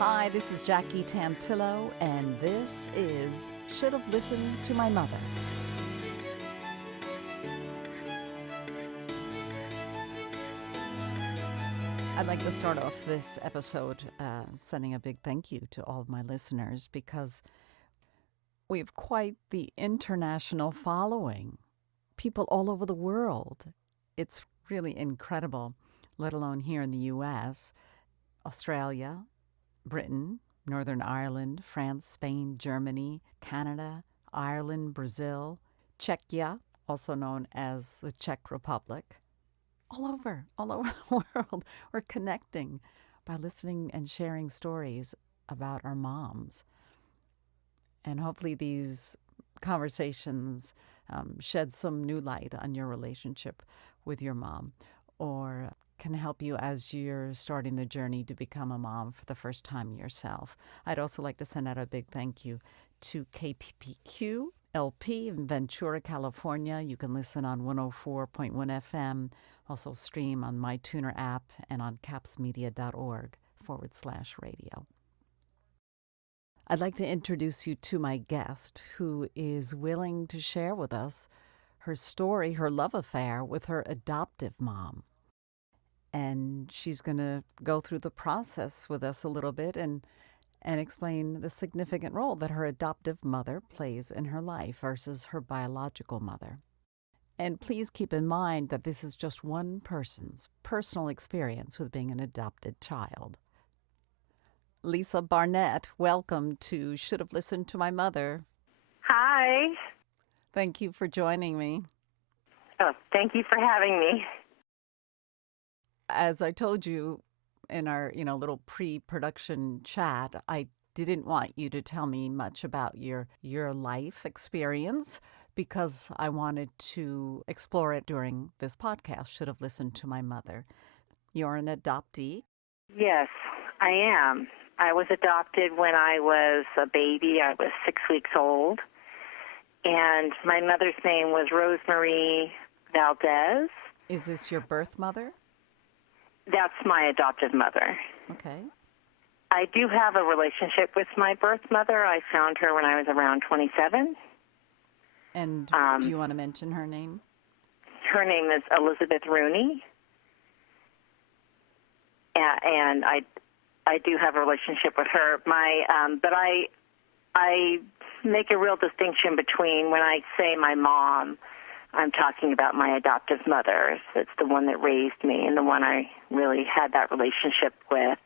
Hi, this is Jackie Tantillo, and this is Should Have Listened to My Mother. I'd like to start off this episode sending a big thank you to all of my listeners because we have quite the international following. People all over the world. It's really incredible, let alone here in the U.S., Australia, Britain, Northern Ireland, France, Spain, Germany, Canada, Ireland, Brazil, Czechia, also known as the Czech Republic. All over the world, we're connecting by listening and sharing stories about our moms. And hopefully these conversations shed some new light on your relationship with your mom, or can help you as you're starting the journey to become a mom for the first time yourself. I'd also like to send out a big thank you to KPPQ LP in Ventura, California. You can listen on 104.1 FM, also stream on my Tuner app and on capsmedia.org/radio. I'd like to introduce you to my guest who is willing to share with us her story, her love affair with her adoptive mom. And she's going to go through the process with us a little bit and explain the significant role that her adoptive mother plays in her life versus her biological mother. And please keep in mind that this is just one person's personal experience with being an adopted child. Lisa Barnett, welcome to Should Have Listened to My Mother. Hi. Thank you for joining me. Oh, thank you for having me. As I told you in our, little pre-production chat, I didn't want you to tell me much about your life experience because I wanted to explore it during this podcast, Should Have Listened to My Mother. You're an adoptee? Yes, I am. I was adopted when I was a baby. I was 6 weeks old. And my mother's name was Rosemarie Valdez. Is this your birth mother? That's my adoptive mother. Okay. I do have a relationship with my birth mother. I found her when I was around 27. And do you want to mention her name? Her name is Elizabeth Rooney. And I do have a relationship with her. But I make a real distinction between when I say my mom, I'm talking about my adoptive mother. It's the one that raised me and the one I really had that relationship with.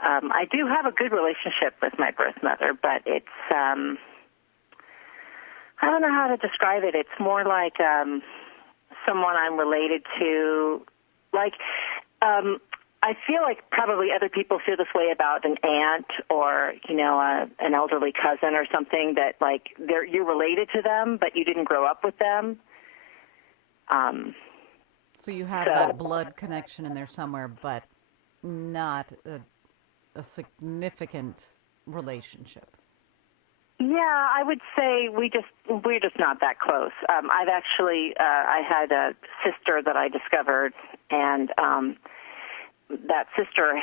I do have a good relationship with my birth mother, but it's, I don't know how to describe it. It's more like someone I'm related to. I feel like probably other people feel this way about an aunt or, an elderly cousin or something that, you're related to them, but you didn't grow up with them. So you have that blood connection in there somewhere, but not a significant relationship. Yeah, I would say we're just not that close. I've actually I had a sister that I discovered, and that sister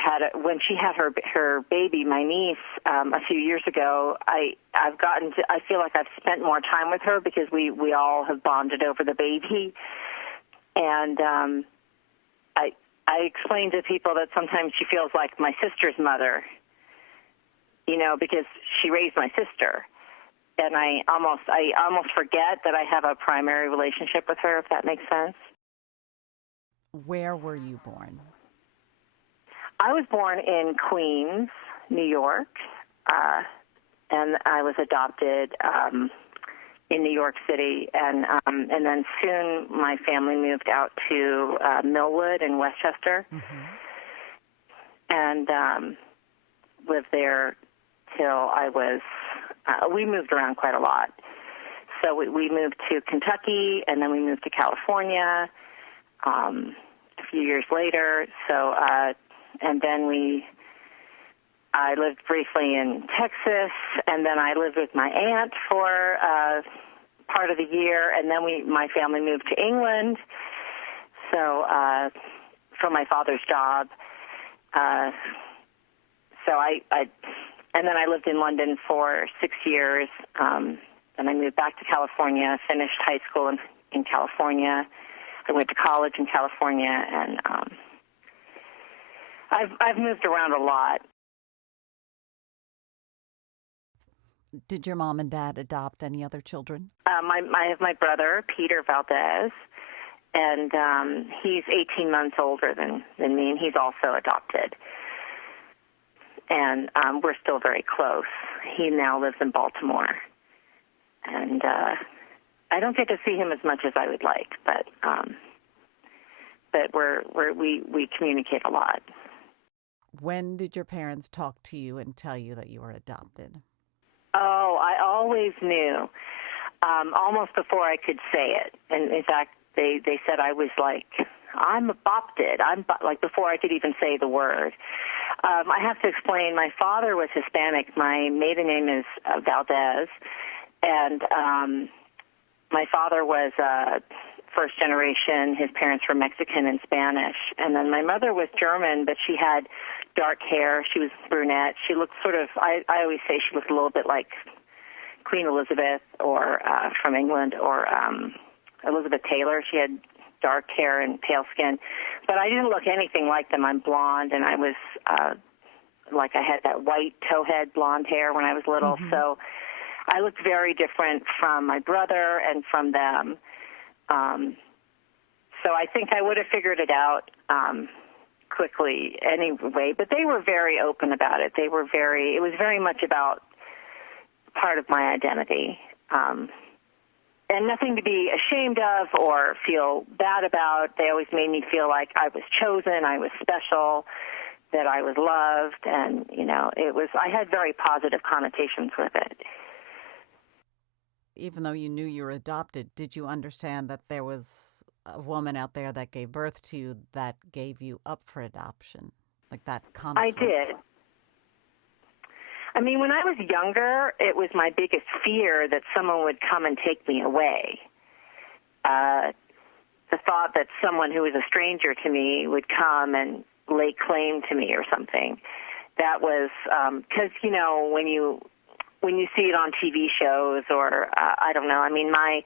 when she had her baby, my niece, a few years ago. I feel like I've spent more time with her because we all have bonded over the baby, and I explain to people that sometimes she feels like my sister's mother, because she raised my sister, and I almost forget that I have a primary relationship with her, if that makes sense. Where were you born? I was born in Queens, New York, and I was adopted in New York City, and then soon my family moved out to Millwood in Westchester, and lived there till I was. We moved around quite a lot, so we moved to Kentucky, and then we moved to California a few years later. So. And then I lived briefly in Texas, and then I lived with my aunt for part of the year, and then my family moved to England. So for my father's job. So and then I lived in London for 6 years. Then I moved back to California, finished high school in California. I went to college in California, and I've moved around a lot. Did your mom and dad adopt any other children? I have my brother, Peter Valdez, and he's 18 months older than me, and he's also adopted. And we're still very close. He now lives in Baltimore. And I don't get to see him as much as I would like, but we communicate a lot. When did your parents talk to you and tell you that you were adopted? Oh, I always knew, almost before I could say it. And in fact, they said I was like, I'm adopted. Like before I could even say the word. I have to explain, my father was Hispanic. My maiden name is Valdez. And my father was first generation. His parents were Mexican and Spanish. And then my mother was German, but she had dark hair. She was brunette. She looked sort of, I always say she looked a little bit like Queen Elizabeth or from England, or Elizabeth Taylor. She had dark hair and pale skin. But I didn't look anything like them. I'm blonde, and I was like I had that white towhead blonde hair when I was little. Mm-hmm. So I looked very different from my brother and from them. So I think I would have figured it out quickly anyway, but they were very open about it. It was very much about part of my identity. And nothing to be ashamed of or feel bad about. They always made me feel like I was chosen, I was special, that I was loved, and, I had very positive connotations with it. Even though you knew you were adopted, did you understand that there was a woman out there that gave birth to you that gave you up for adoption? Like that conflict? I did. I mean, when I was younger, it was my biggest fear that someone would come and take me away. The thought that someone who was a stranger to me would come and lay claim to me or something. That was because, when you see it on TV shows or, I don't know, I mean, my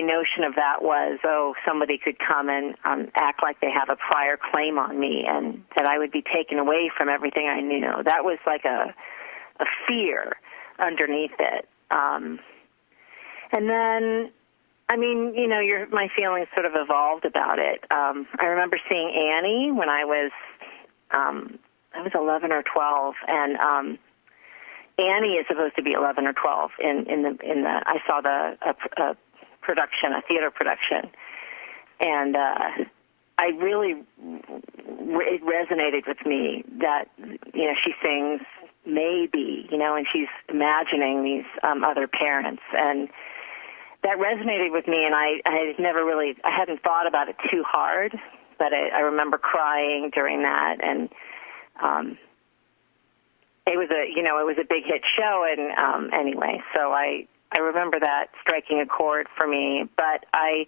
notion of that was, somebody could come and act like they have a prior claim on me and that I would be taken away from everything I knew. That was like a fear underneath it. And then, I mean, my feelings sort of evolved about it. I remember seeing Annie when I was 11 or 12, and Annie is supposed to be 11 or 12 in the I saw a production, a theater production, and I really, it resonated with me that, she sings maybe, and she's imagining these other parents, and that resonated with me, and I hadn't thought about it too hard, but I remember crying during that, and it was a big hit show, and anyway, so I remember that striking a chord for me, but I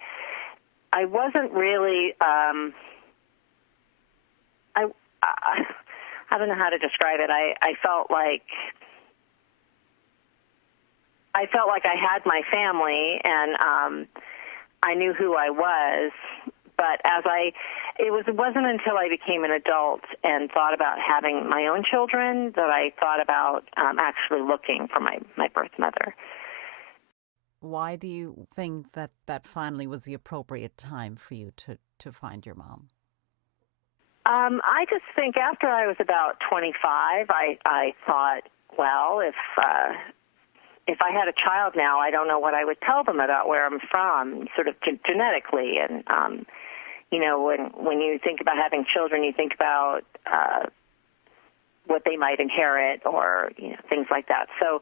wasn't really, I don't know how to describe it. I felt like I had my family, and I knew who I was, but it wasn't until I became an adult and thought about having my own children that I thought about actually looking for my birth mother. Why do you think that finally was the appropriate time for you to find your mom? I just think after I was about 25, I thought, well, if I had a child now, I don't know what I would tell them about where I'm from, sort of genetically. And, when you think about having children, you think about what they might inherit or, things like that. So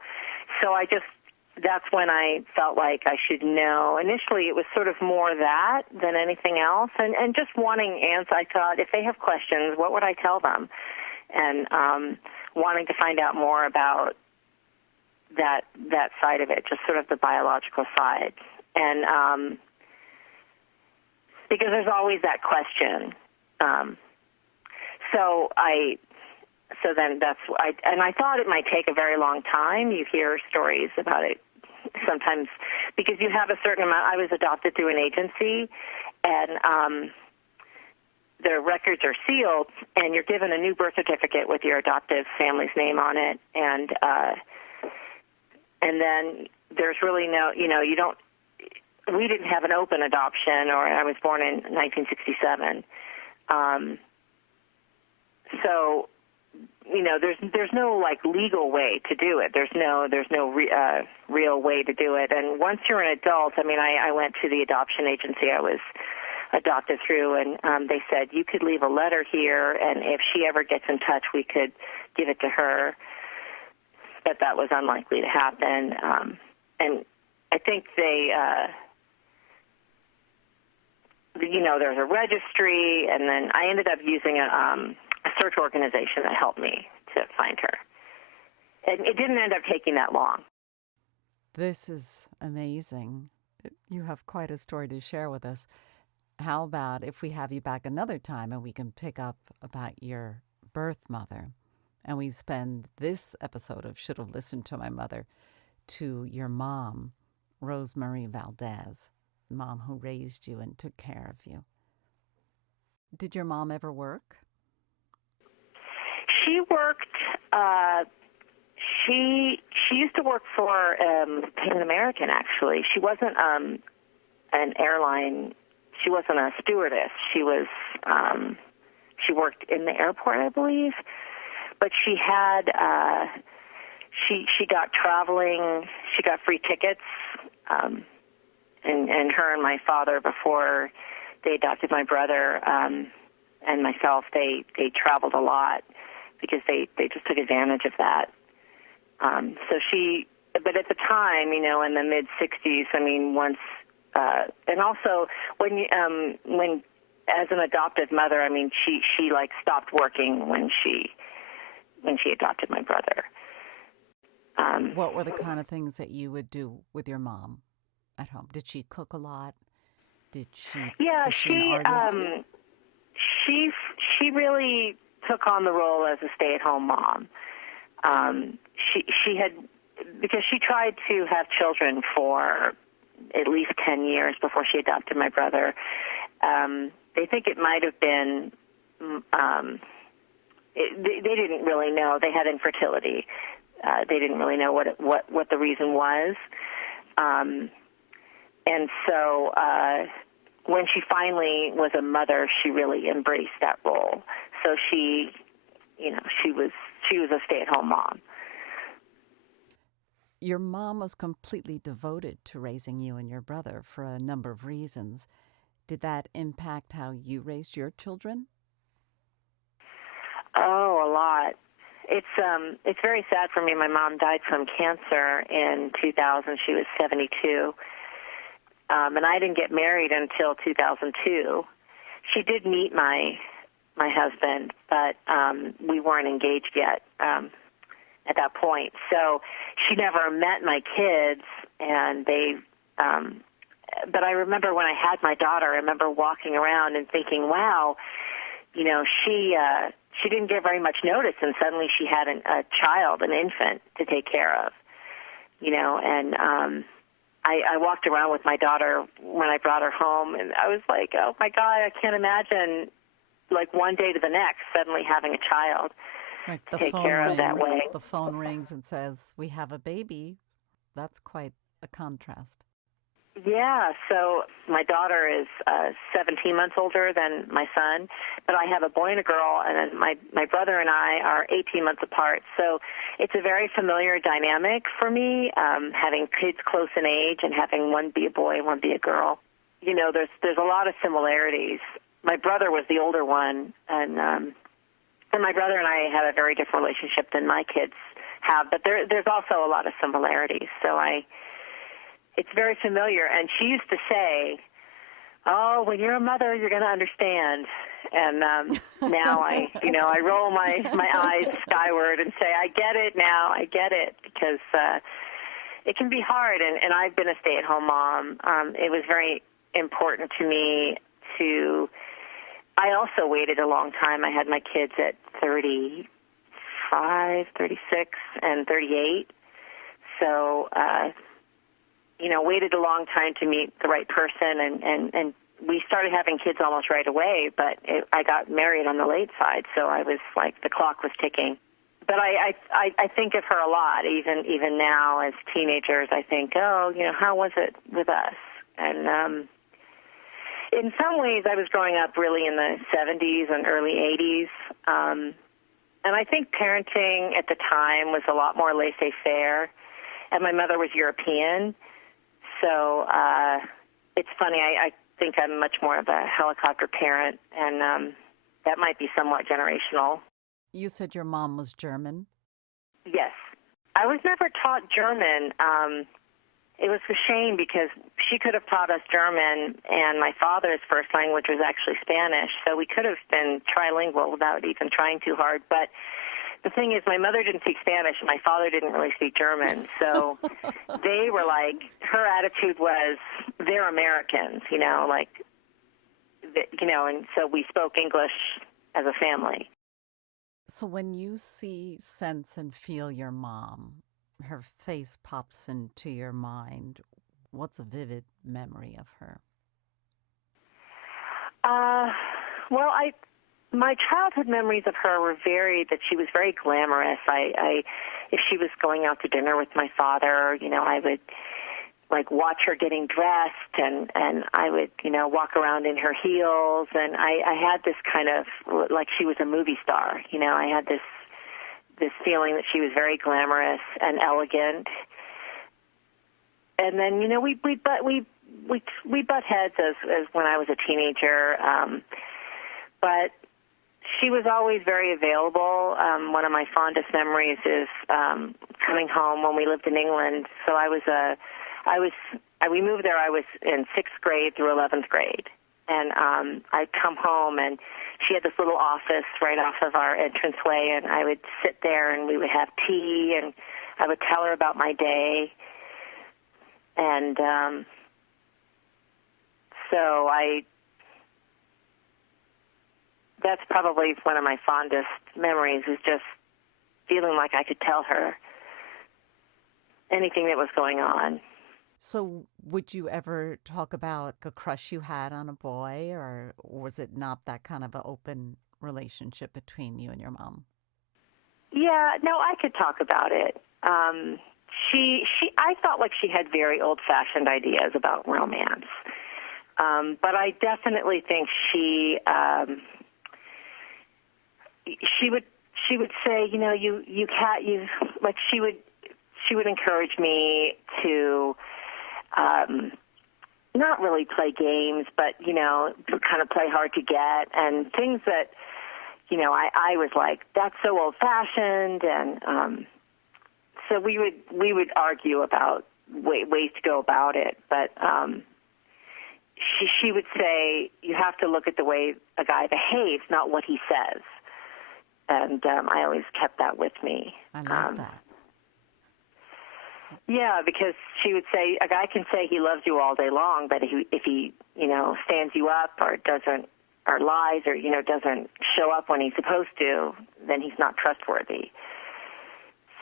that's when I felt like I should know. Initially, it was sort of more that than anything else. And just wanting answers, I thought, if they have questions, what would I tell them? And wanting to find out more about that side of it, just sort of the biological side. And because there's always that question. So I So then I thought it might take a very long time. You hear stories about it sometimes because you have a certain amount. I was adopted through an agency, and the records are sealed, and you're given a new birth certificate with your adoptive family's name on it, and then there's really no, you don't. We didn't have an open adoption, or I was born in 1967, so. There's no like legal way to do it. There's no real way to do it. And once you're an adult, I went to the adoption agency I was adopted through, and they said you could leave a letter here, and if she ever gets in touch, we could give it to her. But that was unlikely to happen. And I think there's a registry, and then I ended up using a search organization that helped me to find her. And it didn't end up taking that long. This is amazing. You have quite a story to share with us. How about if we have you back another time and we can pick up about your birth mother, and we spend this episode of Should Have Listened to My Mother to your mom, Rosemarie Valdez, the mom who raised you and took care of you. Did your mom ever work? She worked. She used to work for Pan American. Actually, she wasn't an airline. She wasn't a stewardess. She was. She worked in the airport, I believe. But she had. She got traveling. She got free tickets. And her and my father, before they adopted my brother and myself, they traveled a lot, because they just took advantage of that. But at the time, in the mid-'60s, once, and also when as an adoptive mother, she like stopped working when she adopted my brother. What were the kind of things that you would do with your mom at home? Did she cook a lot? Did she? Yeah, was she an artist? She really took on the role as a stay-at-home mom. She had, because she tried to have children for at least 10 years before she adopted my brother. They think it might have been, they didn't really know. They had infertility. They didn't really know what the reason was. And so when she finally was a mother, she really embraced that role. So she was a stay-at-home mom. Your mom was completely devoted to raising you and your brother for a number of reasons. Did that impact how you raised your children? Oh, a lot. It's very sad for me. My mom died from cancer in 2000. She was 72. And I didn't get married until 2002. She did meet my husband, but we weren't engaged yet at that point. So she never met my kids, and but I remember when I had my daughter, I remember walking around and thinking, wow, she didn't get very much notice, and suddenly she had a child, an infant, to take care of, and I walked around with my daughter when I brought her home, and I was like, oh, my God, I can't imagine, like, one day to the next, suddenly having a child to take care of that way. The phone rings and says, we have a baby. That's quite a contrast. Yeah, so my daughter is 17 months older than my son, but I have a boy and a girl, and then my brother and I are 18 months apart. So it's a very familiar dynamic for me, having kids close in age and having one be a boy and one be a girl. There's a lot of similarities. My brother was the older one, and my brother and I have a very different relationship than my kids have, but there's also a lot of similarities. So it's very familiar. And she used to say, oh, when you're a mother, you're going to understand. And now I roll my eyes skyward and say, I get it now. I get it, because it can be hard. And I've been a stay-at-home mom. It was very important to me I also waited a long time. I had my kids at 36 35, 36, and 38. So, waited a long time to meet the right person, and we started having kids almost right away, but I got married on the late side, so I was like, the clock was ticking. But I think of her a lot, even now as teenagers. I think, how was it with us? And in some ways, I was growing up really in the 70s and early 80s, and I think parenting at the time was a lot more laissez-faire, and my mother was European, so it's funny, I think I'm much more of a helicopter parent, and that might be somewhat generational. You said your mom was German? Yes. I was never taught German. It was a shame because she could have taught us German, and my father's first language was actually Spanish, so we could have been trilingual without even trying too hard. But the thing is, my mother didn't speak Spanish, and my father didn't really speak German, so they were like, her attitude was, they're Americans, and so we spoke English as a family. So when you see, sense, and feel your mom, her face pops into your mind. What's a vivid memory of her? My childhood memories of her were that she was very glamorous. If she was going out to dinner with my father, I would watch her getting dressed, and I would, walk around in her heels, and I had this kind of, like she was a movie star, I had this feeling that she was very glamorous and elegant. And then, we butt heads as when I was a teenager, but she was always very available. One of my fondest memories is coming home when we lived in England. So we moved there. I was in 6th grade through 11th grade, and I'd come home, and she had this little office right off of our entranceway, and I would sit there, and we would have tea, and I would tell her about my day, and so that's probably one of my fondest memories, is just feeling like I could tell her anything that was going on. So would you ever talk about a crush you had on a boy, or was it not that kind of an open relationship between you and your mom? Yeah, no, I could talk about it. I felt like she had very old-fashioned ideas about romance. But I definitely think she would say, she would encourage me to not really play games, but, kind of play hard to get, and things that, I was like, that's so old-fashioned, and so we would argue about ways to go about it, but she would say, you have to look at the way a guy behaves, not what he says, and I always kept that with me. I love that. Yeah, because she would say, a guy can say he loves you all day long, but if he stands you up or lies or, doesn't show up when he's supposed to, then he's not trustworthy.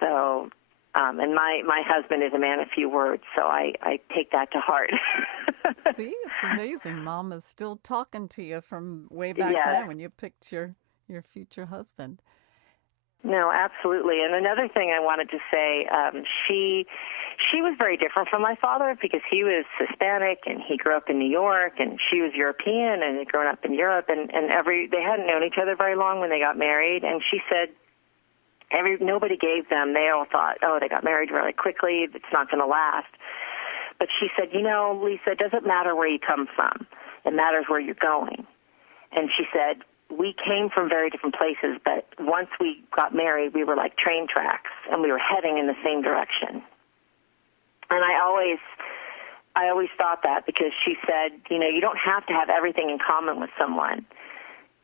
So, and my husband is a man of few words, so I take that to heart. See, it's amazing. Mom is still talking to you from way back then when you picked your future husband. No, absolutely. And another thing I wanted to say, she was very different from my father because he was Hispanic and he grew up in New York, and she was European and had grown up in Europe, and they hadn't known each other very long when they got married. And she said nobody gave them. They all thought, they got married really quickly. It's not going to last. But she said, Lisa, it doesn't matter where you come from. It matters where you're going. And she said, we came from very different places, but once we got married, we were like train tracks, and we were heading in the same direction. And I always thought that, because she said, you don't have to have everything in common with someone.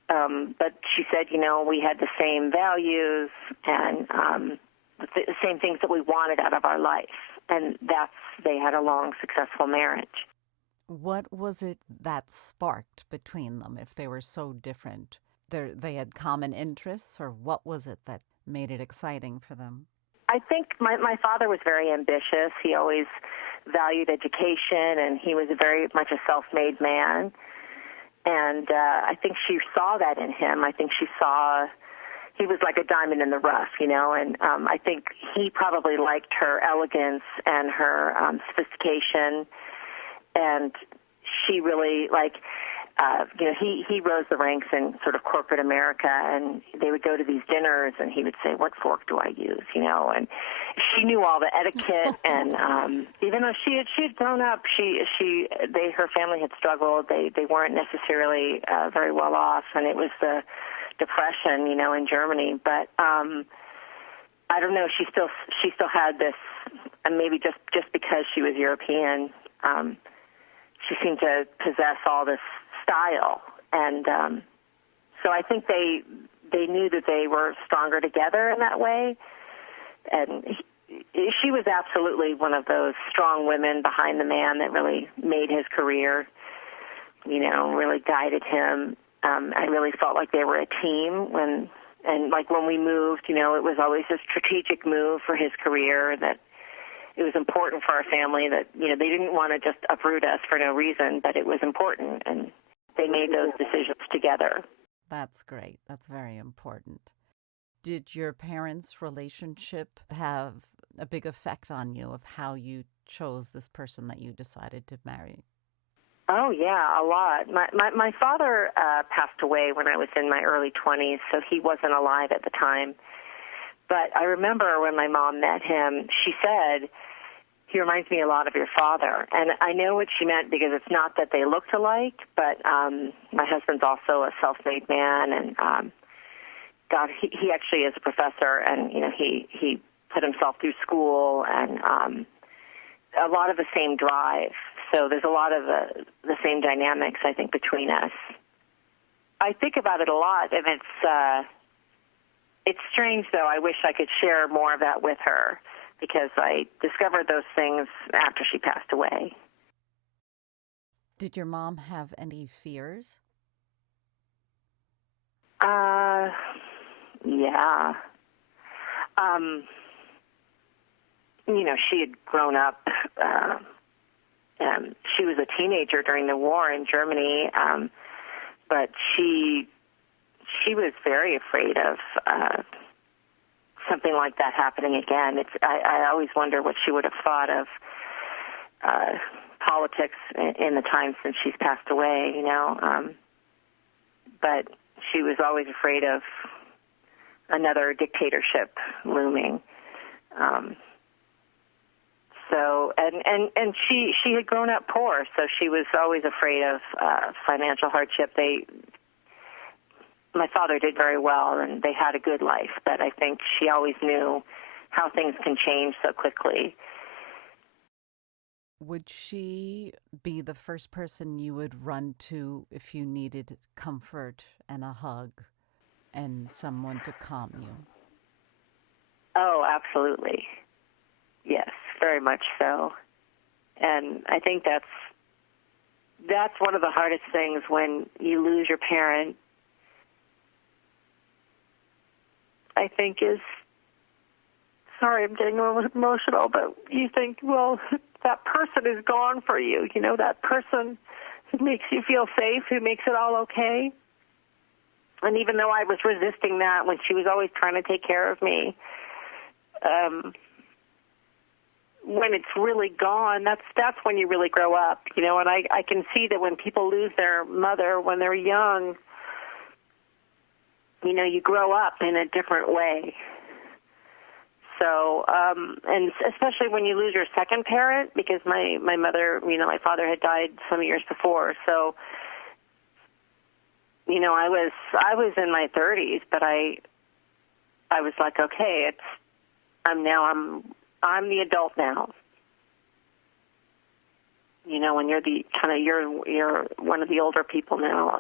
But she said, we had the same values and the same things that we wanted out of our life, and they had a long, successful marriage. What was it that sparked between them if they were so different? They had common interests, or what was it that made it exciting for them? I think my father was very ambitious. He always valued education, and he was very much a self-made man. And I think she saw that in him. I think she saw he was like a diamond in the rough, and I think he probably liked her elegance and her sophistication, and she really, he rose the ranks in sort of corporate America, and they would go to these dinners, and he would say, "What fork do I use?" And she knew all the etiquette, and even though she had grown up, her family had struggled. They weren't necessarily very well off, and it was the Depression, in Germany. But I don't know. She still had this, and maybe just because she was European, she seemed to possess all this style, and so I think they knew that they were stronger together in that way. And she was absolutely one of those strong women behind the man that really made his career, really guided him. I really felt like they were a team when we moved, it was always a strategic move for his career, that it was important for our family, that, they didn't want to just uproot us for no reason, but it was important, and they made those decisions together. That's great. That's very important. Did your parents' relationship have a big effect on you of how you chose this person that you decided to marry? Oh, yeah, a lot. My father passed away when I was in my early 20s, so he wasn't alive at the time. But I remember when my mom met him, she said, "He reminds me a lot of your father." And I know what she meant, because it's not that they looked alike, but my husband's also a self-made man, and he actually is a professor, and he put himself through school, and a lot of the same drive. So there's a lot of the same dynamics, I think, between us. I think about it a lot, and it's strange, though. I wish I could share more of that with her, because I discovered those things after she passed away. Did your mom have any fears? Yeah. She had grown up, she was a teenager during the war in Germany, but she was very afraid of something like that happening again. I always wonder what she would have thought of politics in the time since she's passed away, but she was always afraid of another dictatorship looming. And she had grown up poor, so she was always afraid of financial hardship. My father did very well, and they had a good life, but I think she always knew how things can change so quickly. Would she be the first person you would run to if you needed comfort and a hug and someone to calm you? Oh, absolutely. Yes, very much so. And I think that's one of the hardest things when you lose your parent, I think, is, sorry, I'm getting a little emotional, but you think, well, that person is gone for you, that person who makes you feel safe, who makes it all okay. And even though I was resisting that when she was always trying to take care of me, when it's really gone, that's when you really grow up, and I can see that when people lose their mother when they're young, you grow up in a different way. So, and especially when you lose your second parent, because my mother, my father had died some years before. So, I was in my 30s, but I was like, okay, I'm the adult now. When you're you're one of the older people now.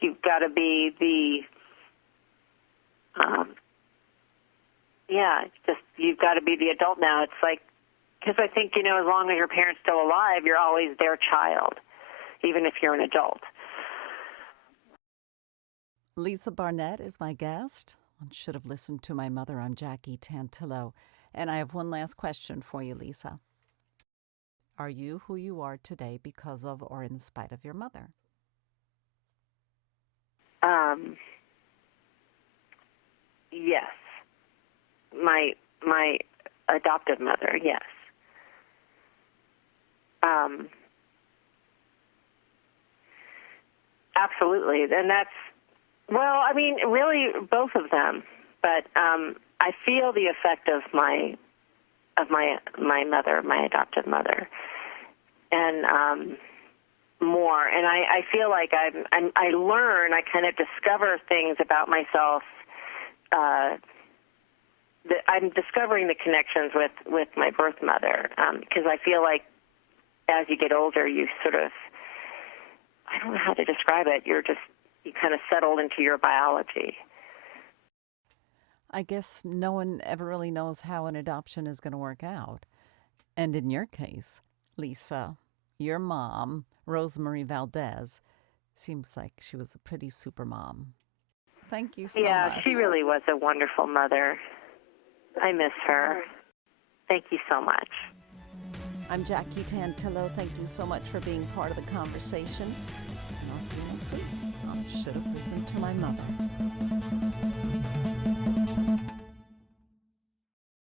You've got to be the you've got to be the adult now. It's like, because I think, as long as your parent's still alive, you're always their child, even if you're an adult. Lisa Barnett is my guest. One should have listened to my mother. I'm Jackie Tantillo. And I have one last question for you, Lisa. Are you who you are today because of or in spite of your mother? Yes. My adoptive mother, yes. Absolutely. And that's, well, I mean, really both of them. But I feel the effect of my mother, my adoptive mother, and more. And I feel like I learn, I kind of discover things about myself. I'm discovering the connections with my birth mother, because I feel like as you get older, you sort of, I don't know how to describe it, you kind of settle into your biology. I guess no one ever really knows how an adoption is going to work out. And in your case, Lisa, your mom, Rosemarie Valdez, seems like she was a pretty super mom. Thank you so much. Yeah, she really was a wonderful mother. I miss her. Thank you so much. I'm Jackie Tantillo. Thank you so much for being part of the conversation. And I'll see you next week. I should have listened to my mother.